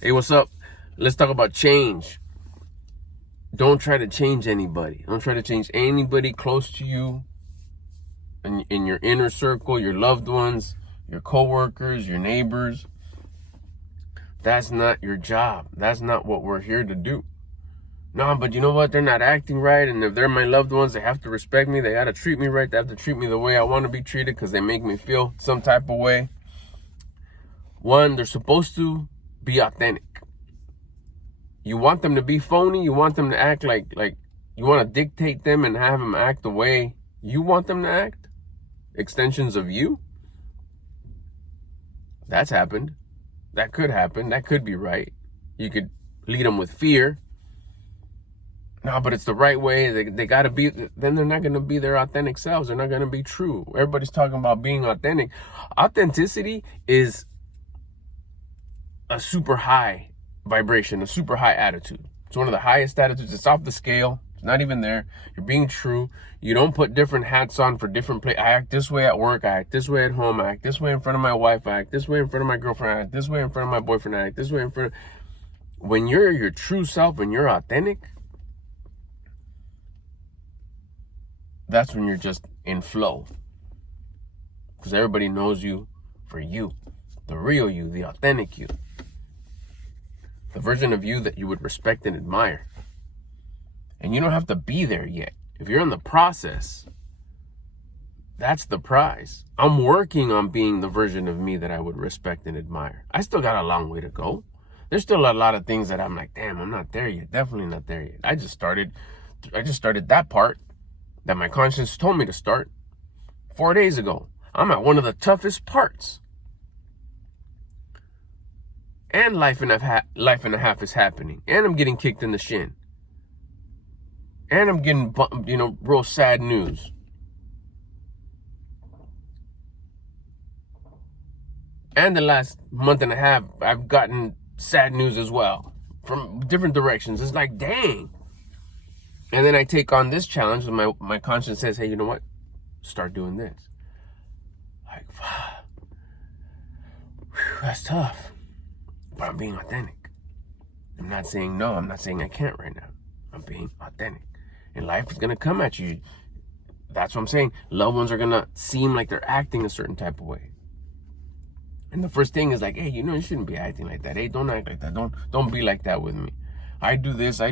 Hey, what's up? Let's talk about change. Don't try to change anybody. Don't try to change anybody close to you, in your inner circle, your loved ones, your coworkers, your neighbors. That's not your job. That's not what we're here to do. No, but you know what? They're not acting right, and if they're my loved ones, they have to respect me. They got to treat me right. They have to treat me the way I want to be treated because they make me feel some type of way. One, they're supposed to be authentic. You want them to be phony. You want them to act like you want to dictate them and have them act the way you want them to act. Extensions of you. That's happened. That could happen. That could be right. You could lead them with fear. No, but it's the right way. They got to be. Then they're not going to be their authentic selves. They're not going to be true. Everybody's talking about being authentic. Authenticity is a super high vibration, a super high attitude. It's one of the highest attitudes. It's off the scale. It's not even there. You're being true. You don't put different hats on for different places. I act this way at work. I act this way at home. I act this way in front of my wife. I act this way in front of my girlfriend. I act this way in front of my boyfriend. I act this way in front of... When you're your true self and you're authentic, that's when you're just in flow. Because everybody knows you for you. The real you, the authentic you. The version of you that you would respect and admire. And you don't have to be there yet. If you're in the process, that's the prize. I'm working on being the version of me that I would respect and admire. I still got a long way to go. There's still a lot of things that I'm like, damn, I'm not there yet. Definitely not there yet. I just started that part that my conscience told me to start 4 days ago. I'm at one of the toughest parts. And life and a half is happening. And I'm getting kicked in the shin. And I'm getting, real sad news. And the last month and a half, I've gotten sad news as well. From different directions. It's like, dang. And then I take on this challenge and my conscience says, hey, you know what? Start doing this. Like, that's tough. But I'm being authentic. I'm not saying no. I'm not saying I can't right now. I'm being authentic. And life is going to come at you. That's what I'm saying. Loved ones are going to seem like they're acting a certain type of way. And the first thing is like, hey, you shouldn't be acting like that. Hey, don't act like that. Don't be like that with me. I do this. I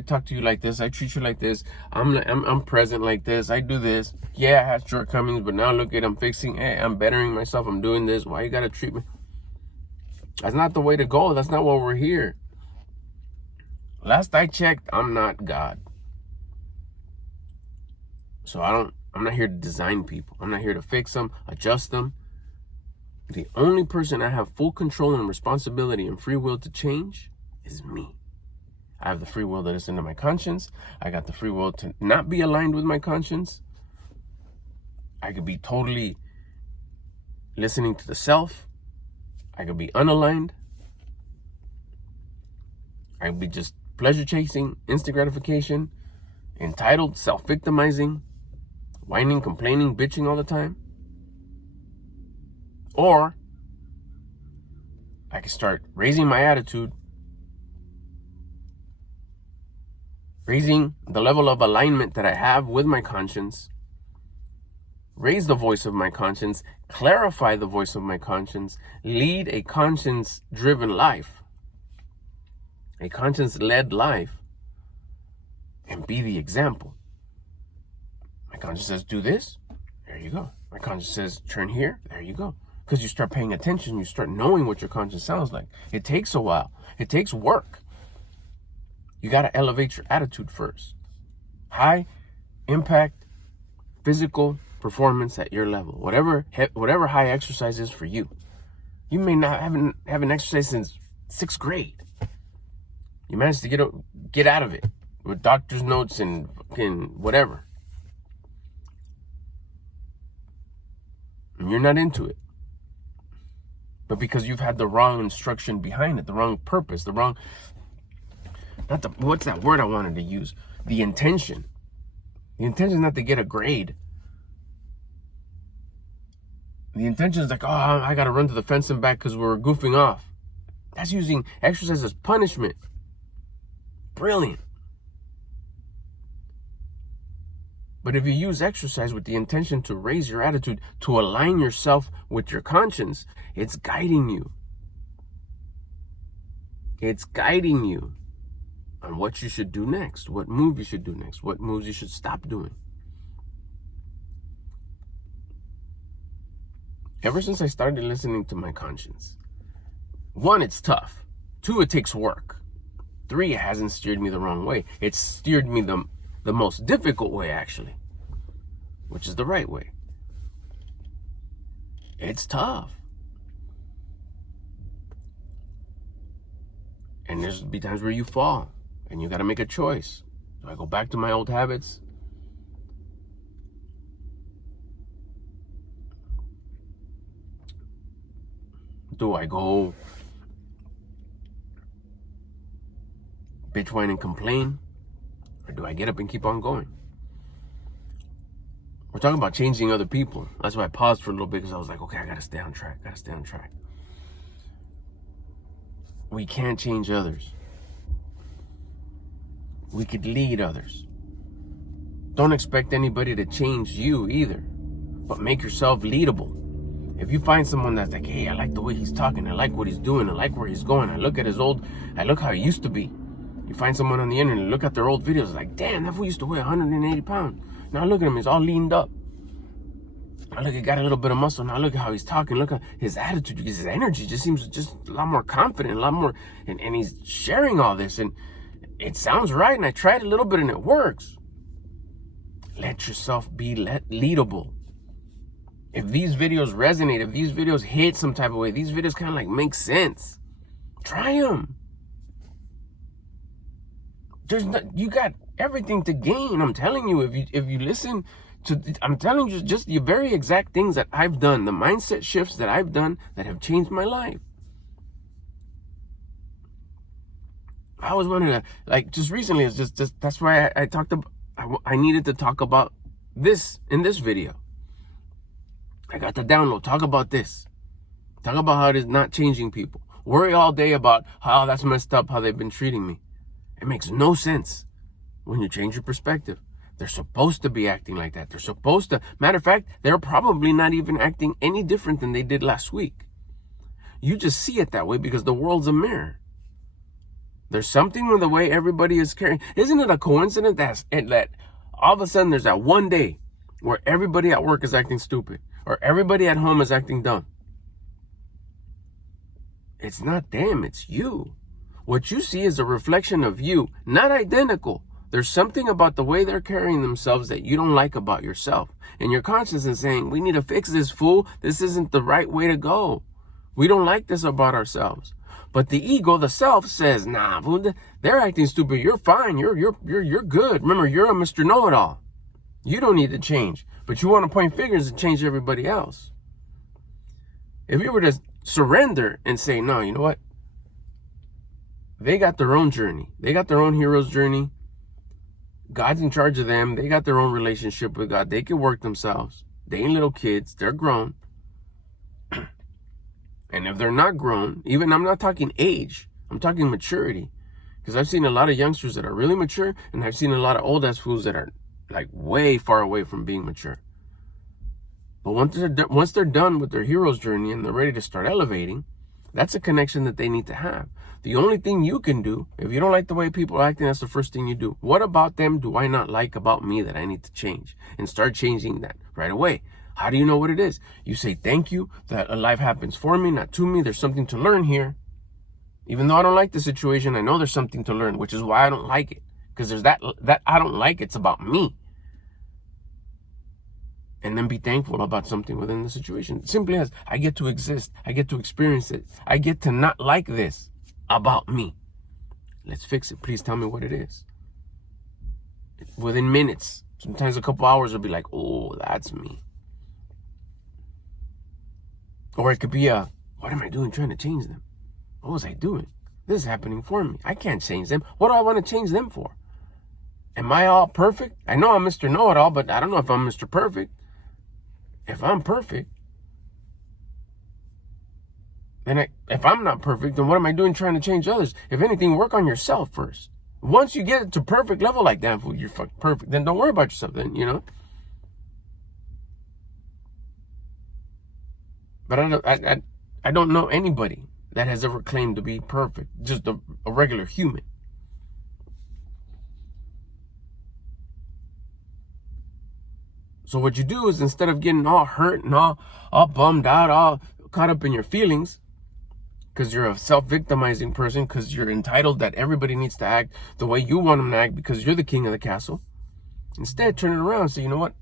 talk to you like this. I treat you like this. I'm present like this. I do this. Yeah, I had shortcomings, but now look at I'm fixing. Hey, I'm bettering myself. I'm doing this. Why you got to treat me? That's not the way to go. That's not why we're here. Last I checked, I'm not God. So I'm not here to design people. I'm not here to fix them, adjust them. The only person I have full control and responsibility and free will to change is me. I have the free will to listen to my conscience. I got the free will to not be aligned with my conscience. I could be totally listening to the self. I could be unaligned. I could be just pleasure chasing, instant gratification, entitled, self-victimizing, whining, complaining, bitching all the time. Or I could start raising my attitude, raising the level of alignment that I have with my conscience, raise the voice of my conscience, clarify the voice of my conscience, lead a conscience-driven life, a conscience-led life, and be the example. My conscience says, do this, there you go. My conscience says, turn here, there you go. Because you start paying attention, you start knowing what your conscience sounds like. It takes a while. It takes work. You got to elevate your attitude first. High impact physical performance at your level. Whatever high exercise is for you. You may not haven't exercised since 6th grade. You managed to get out of it with doctor's notes and whatever. And you're not into it. But because you've had the wrong instruction behind it, the wrong purpose, what's that word I wanted to use? The intention. The intention is not to get a grade. The intention is like, oh, I got to run to the fence and back because we're goofing off. That's using exercise as punishment. Brilliant. But if you use exercise with the intention to raise your attitude, to align yourself with your conscience, it's guiding you. It's guiding you on what you should do next, what move you should do next, what moves you should stop doing. Ever since I started listening to my conscience, 1, it's tough. 2, it takes work. 3, it hasn't steered me the wrong way. It's steered me the most difficult way, actually, which is the right way. It's tough. And there's be times where you fall and you got to make a choice. Do I go back to my old habits? Do I go bitch, whine, and complain? Or do I get up and keep on going? We're talking about changing other people. That's why I paused for a little bit, because I was like, okay, I gotta stay on track. We can't change others. We could lead others. Don't expect anybody to change you either, but make yourself leadable. If you find someone that's like, hey, I like the way he's talking, I like what he's doing, I like where he's going, I look how he used to be. You find someone on the internet, look at their old videos, like, damn, that fool used to weigh 180 pounds. Now look at him, he's all leaned up. Now look, he got a little bit of muscle. Now look at how he's talking. Look at his attitude, his energy just seems just a lot more confident, a lot more, and he's sharing all this, and it sounds right, and I tried a little bit and it works. Let yourself be leadable. If these videos resonate, if these videos hit some type of way, these videos kind of like make sense, try them. You got everything to gain. I'm telling you, if you listen to, I'm telling you just the very exact things that I've done, the mindset shifts that I've done that have changed my life. I was wondering, like, just recently, it's just that's why I talked about, I needed to talk about this in this video. I got the download. Talk about this. Talk about how it is not changing people. Worry all day about how that's messed up, how they've been treating me. It makes no sense when you change your perspective. They're supposed to be acting like that. They're supposed to. Matter of fact, they're probably not even acting any different than they did last week. You just see it that way because the world's a mirror. There's something with the way everybody is carrying. Isn't it a coincidence that all of a sudden there's that one day where everybody at work is acting stupid or everybody at home is acting dumb? It's not them, it's you. What you see is a reflection of you, not identical. There's something about the way they're carrying themselves that you don't like about yourself. And your conscience is saying, we need to fix this, fool. This isn't the right way to go. We don't like this about ourselves. But the ego, the self, says, nah, fool, they're acting stupid. You're fine. You're good. Remember, you're a Mr. Know-It-All. You don't need to change. But you want to point fingers and change everybody else. If you were to surrender and say, no, you know what? They got their own journey. They got their own hero's journey. God's in charge of them. They got their own relationship with God. They can work themselves. They ain't little kids. They're grown. And if they're not grown, even I'm not talking age, I'm talking maturity. Because I've seen a lot of youngsters that are really mature, and I've seen a lot of old ass fools that are like way far away from being mature. But once they're done with their hero's journey and they're ready to start elevating, that's a connection that they need to have. The only thing you can do, if you don't like the way people are acting, that's the first thing you do. What about them do I not like about me that I need to change? And start changing that right away. How do you know what it is? You say, thank you, that a life happens for me, not to me. There's something to learn here. Even though I don't like the situation, I know there's something to learn, which is why I don't like it. Because there's that I don't like, it's about me. And then be thankful about something within the situation. Simply as, I get to exist. I get to experience it. I get to not like this about me. Let's fix it. Please tell me what it is. Within minutes, sometimes a couple hours, will be like, oh, that's me. Or it could be what am I doing trying to change them? What was I doing? This is happening for me. I can't change them. What do I want to change them for? Am I all perfect? I know I'm Mr. Know-It-All, but I don't know if I'm Mr. Perfect. If I'm perfect, then if I'm not perfect, then what am I doing trying to change others? If anything, work on yourself first. Once you get it to perfect level, like, damn fool, you're fucking perfect, then don't worry about yourself then, you know? But I don't know anybody that has ever claimed to be perfect, just a regular human. So what you do is, instead of getting all hurt and all bummed out, all caught up in your feelings, because you're a self-victimizing person, because you're entitled that everybody needs to act the way you want them to act because you're the king of the castle. Instead, turn it around and say, you know what?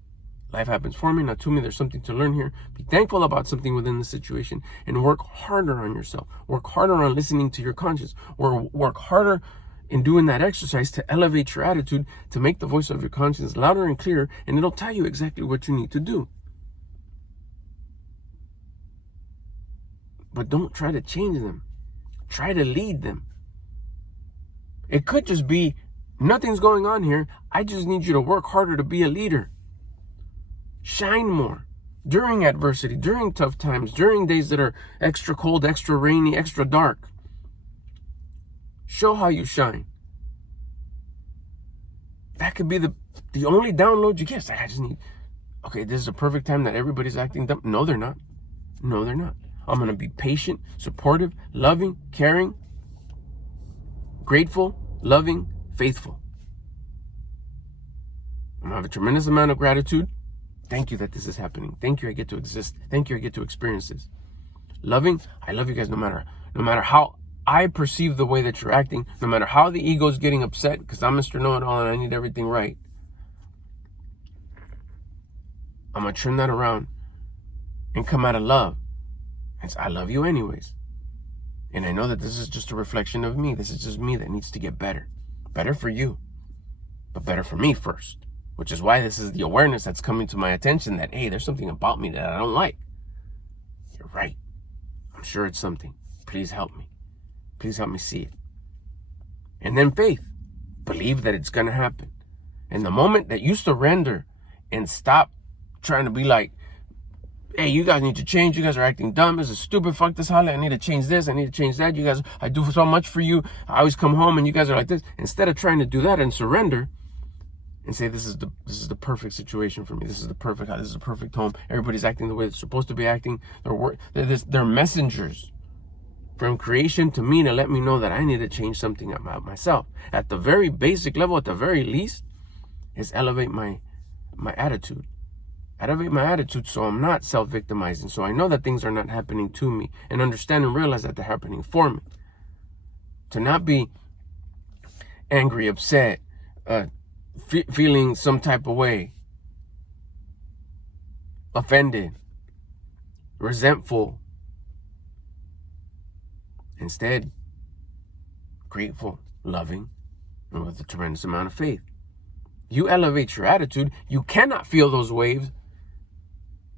Life happens for me, not to me. There's something to learn here. Be thankful about something within the situation and work harder on yourself. Work harder on listening to your conscience, or work harder in doing that exercise to elevate your attitude, to make the voice of your conscience louder and clearer, and it'll tell you exactly what you need to do. But don't try to change them. Try to lead them. It could just be, nothing's going on here. I just need you to work harder to be a leader. Shine more during adversity, during tough times, during days that are extra cold, extra rainy, extra dark. Show how you shine. That could be the only download you get. I just need, okay, this is a perfect time that everybody's acting dumb. No, they're not. No, they're not. I'm going to be patient, supportive, loving, caring, grateful, loving, faithful. I'm going to have a tremendous amount of gratitude. Thank you that this is happening. Thank you I get to exist. Thank you I get to experience this. Loving, I love you guys no matter how I perceive the way that you're acting, no matter how the ego's getting upset because I'm Mr. Know-It-All and I need everything right. I'm going to turn that around and come out of love. I love you anyways. And I know that this is just a reflection of me. This is just me that needs to get better. Better for you, but better for me first. Which is why this is the awareness that's coming to my attention that, hey, there's something about me that I don't like. You're right. I'm sure it's something. Please help me. Please help me see it. And then faith. Believe that it's going to happen. And the moment that you surrender and stop trying to be like, hey, you guys need to change. You guys are acting dumb. This is stupid. Fuck this holiday. I need to change this. I need to change that. You guys, I do so much for you. I always come home and you guys are like this. Instead of trying to do that and surrender and say, this is the perfect situation for me. This is the perfect home. Everybody's acting the way they're supposed to be acting. They're messengers from creation to me to let me know that I need to change something about myself. At the very basic level, at the very least, is elevate my attitude. Elevate my attitude so I'm not self-victimizing. So I know that things are not happening to me and understand and realize that they're happening for me. To not be angry, upset, feeling some type of way, offended, resentful. Instead, grateful, loving, and with a tremendous amount of faith. You elevate your attitude. You cannot feel those waves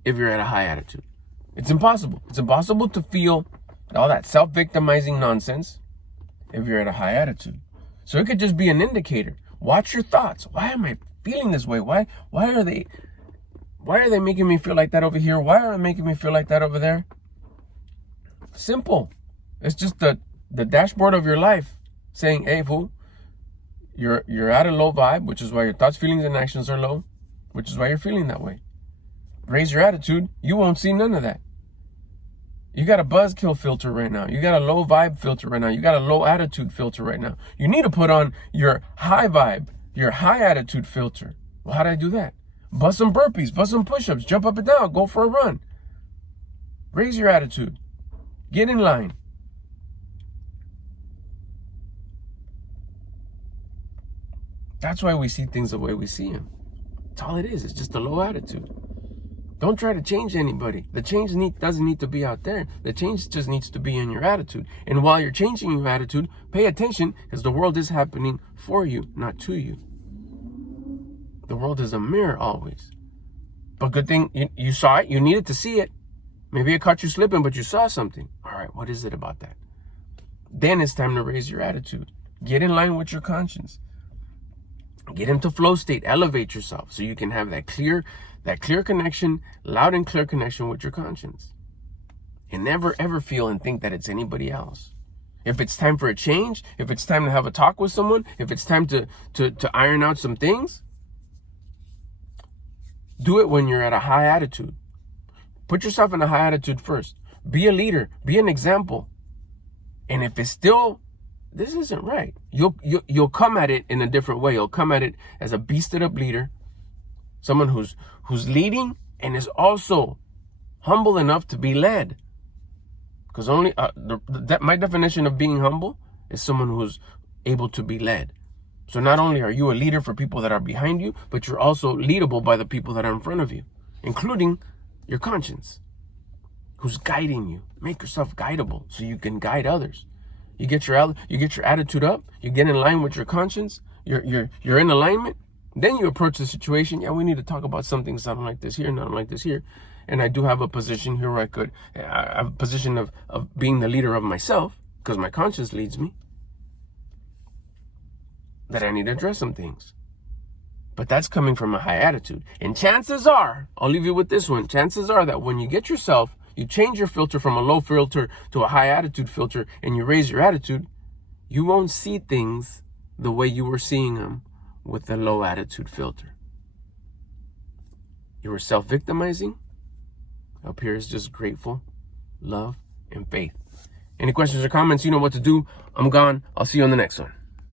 if you're at a high attitude. It's impossible. It's impossible to feel all that self-victimizing nonsense if you're at a high attitude. So it could just be an indicator. Watch your thoughts. Why am I feeling this way? Why are they making me feel like that over here? Why are they making me feel like that over there? Simple. It's just the dashboard of your life saying, hey, fool, you're at a low vibe, which is why your thoughts, feelings, and actions are low, which is why you're feeling that way. Raise your attitude. You won't see none of that. You got a buzzkill filter right now. You got a low vibe filter right now. You got a low attitude filter right now. You need to put on your high vibe, your high attitude filter. Well, how do I do that? Bust some burpees, bust some push-ups, jump up and down, go for a run. Raise your attitude. Get in line. That's why we see things the way we see them. That's all it is. It's just a low attitude. Don't try to change anybody. The change doesn't need to be out there. The change just needs to be in your attitude. And while you're changing your attitude, pay attention, because the world is happening for you, not to you. The world is a mirror always. But good thing you saw it. You needed to see it. Maybe it caught you slipping, but you saw something. All right, what is it about that? Then it's time to raise your attitude. Get in line with your conscience. Get into flow state. Elevate yourself so you can have that clear connection, loud and clear connection with your conscience. and never ever feel and think that it's anybody else. If it's time for a change, if it's time to have a talk with someone, if it's time to iron out some things, do it when you're at a high attitude. Put yourself in a high attitude first. Be a leader. Be an example. And if it's still, this isn't right, you'll come at it in a different way. You'll come at it as a beasted up leader, someone who's leading and is also humble enough to be led. Because only my definition of being humble is someone who's able to be led. So not only are you a leader for people that are behind you, but you're also leadable by the people that are in front of you, including your conscience, who's guiding you. Make yourself guidable so you can guide others. You get your attitude up, you get in line with your conscience, you're in alignment. Then you approach the situation. Yeah, we need to talk about something. So I don't like this here, and I don't like this here. And I do have a position here where I have a position of being the leader of myself, because my conscience leads me, that I need to address some things. But that's coming from a high attitude. And chances are, I'll leave you with this one, chances are that when you get yourself, you change your filter from a low filter to a high attitude filter, and you raise your attitude, you won't see things the way you were seeing them with the low attitude filter. You were self-victimizing. Up here is just grateful, love, and faith. Any questions or comments, you know what to do. I'm gone. I'll see you on the next one.